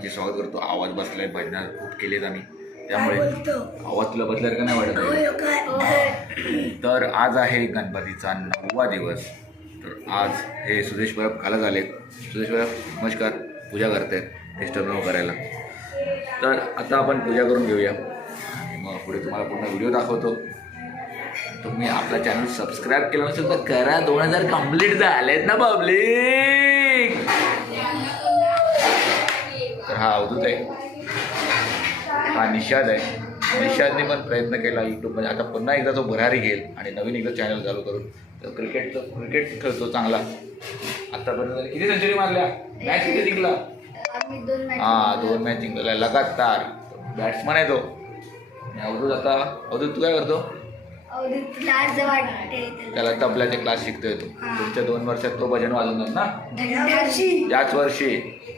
सर्वांचे स्वागत करतो. आवाज बसलाय भजनात खूप केलेत आम्ही. त्यामुळे आवाज तुला बसल्यावर का नाही वाटत? तर आज आहे गणपतीचा नववा दिवस. तर आज हे सुदेश भाई खाला झालेत सुदेश भाई नमस्कार. पूजा करतायत डिस्टर्ब नको करायला. तर आता आपण पूजा करून घेऊया. आणि मग पुढे तुम्हाला पूर्ण व्हिडिओ दाखवतो. तुम्ही आपला चॅनल सबस्क्राईब केला नसेल तर करा. दोन हजार कंप्लीट झालेत ना पब्लिक? हा अवधूत आहे. हा निषाद आहे. निषादने पण प्रयत्न केला यूट्यूबमध्ये आता पुन्हा एकदा तो भरारी घेईल आणि नवीन एकदा चॅनल चालू करून. तर क्रिकेटचं क्रिकेट खेळतो चांगला. आतापर्यंत किती सेंचुरी मारल्या? मॅच किती जिंकला? आम्ही दोन मॅच हा दोन मॅच जिंकलेला लगातार. बॅट्समन आहे तो. अवधूत आता अवधूत तू काय करतो? त्याला. तबल्याचे क्लास शिकतोय तो. पुढच्या दोन वर्षात तो भजन वाजवणार ना? याच वर्षी.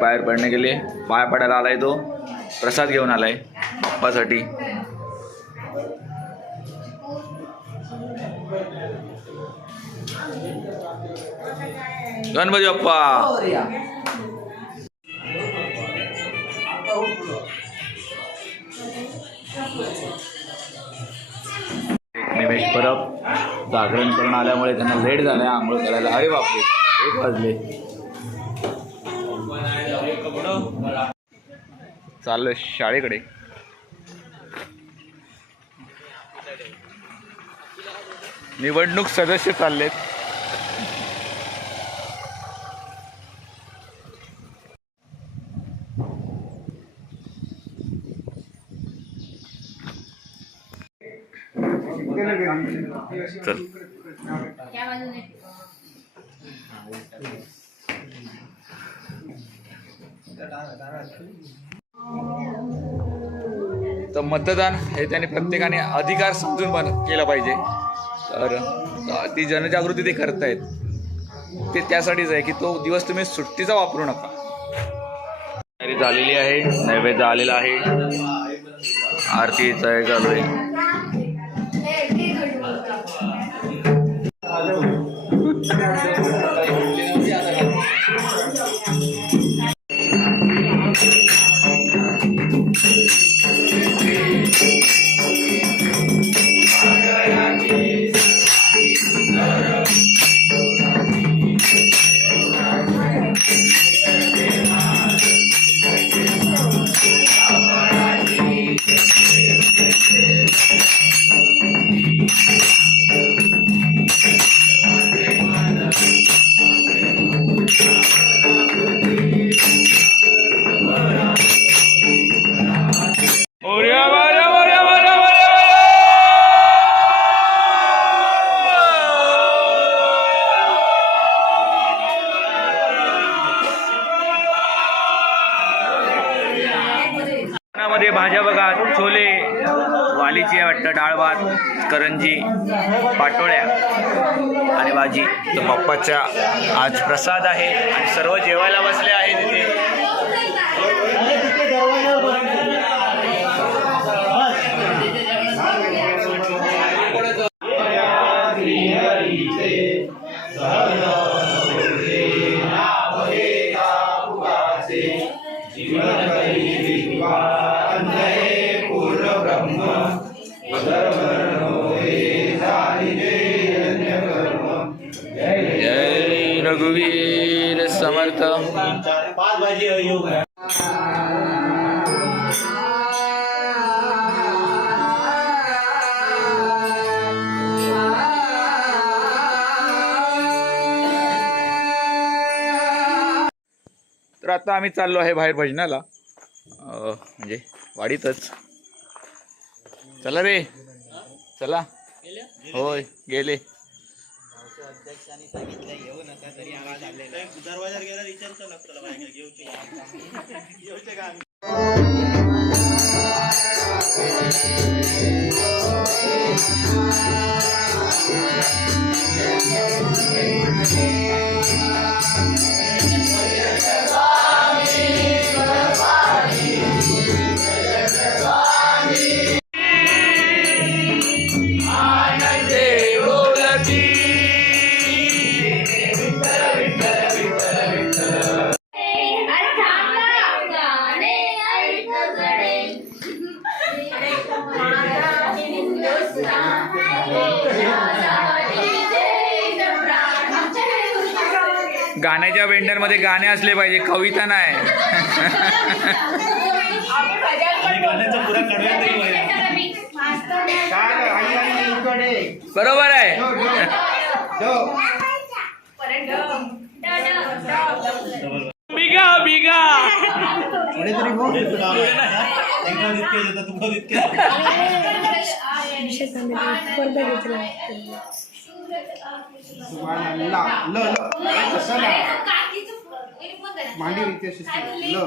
बाहेर पडणे गेले पाय पडायला आलाय तो प्रसाद घेऊन आलाय बाप्पासाठी गणपती बाप्पा। एक परब जागरण करून आल्यामुळे त्यांना लेट झालं आंघोळ करायला. अरे बापरे एक वाजले. चाललोय शाळेकडे. निवडणूक सदस्य चाललेत. चल. तर मतदान हे त्याने प्रत्येकाने अधिकार समजून बन केलं पाहिजे. तर ती जनजागृती ते करतायत ते त्यासाठीच आहे की तो दिवस तुम्ही सुट्टीचा वापरू नका. तयारी झालेली आहे नैवेद्य आलेला आहे. आरतीचा हे चालू आहे. करंजी पाटोळ्या आणि भाजी तर बाप्पाचा आज प्रसाद आहे आणि सर्व जेवायला बसले आहेत तिथे तर आता आम्ही चाललो आहे बाहेर भजनाला. म्हणजे वाडीतच. चला रे. चला. होय गेले. गाण्याच्या वेंडरमध्ये गाणे असले पाहिजे कविता नाही. बरोबर आहे. बिगा बिगा. पुढे तुला आवडेल ना? एकदा तितके देतात, तुकडं तितके. मांडी रीते शिस्ती. ल.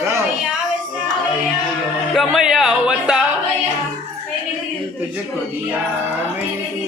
हा, ही तुझे को दिया मैंने तुझे को दिया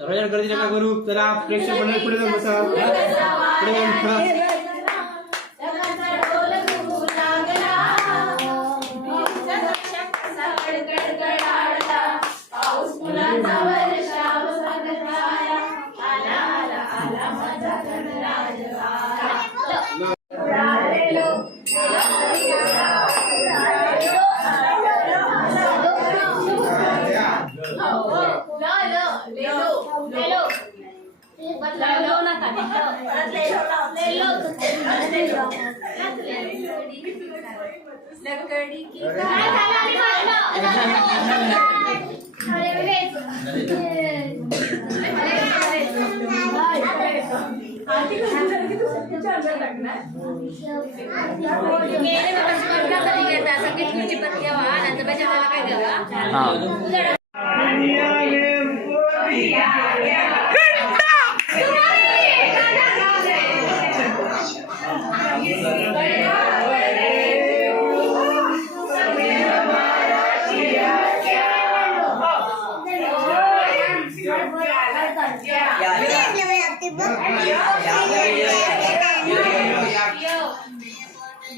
दरवाजा गर्दी नका करू? चला प्रेक्षक मंडळी पुढे जाऊन बसा. पुढे जाऊन बसा. हा तर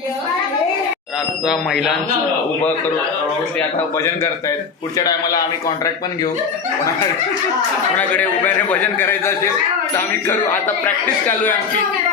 आता महिलांचं उभं करून ते आता भजन करतायत. पुढच्या टायमाला आम्ही कॉन्ट्रॅक्ट पण घेऊ. कोणाकडे कोणाकडे उभ्याने भजन करायचं असेल तर आम्ही करू. आता प्रॅक्टिस चालू आहे आमची.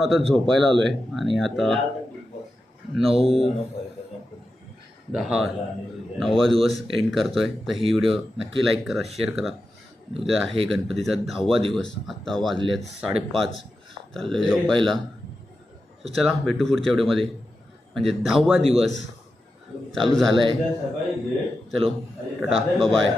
आता झोपायला आलो आहे आणि आता नऊ दहा नववा दिवस एंड करतो आहे तर ही व्हिडिओ नक्की लाईक करा शेअर करा. उद्या आहे गणपतीचा दहावा दिवस. आत्ता वाजलेत साडेपाच. चाललो आहे झोपायला. तर चला भेटू पुढच्या व्हिडिओमध्ये म्हणजे दहावा दिवस चालू झाला आहे चलो टाटा बाय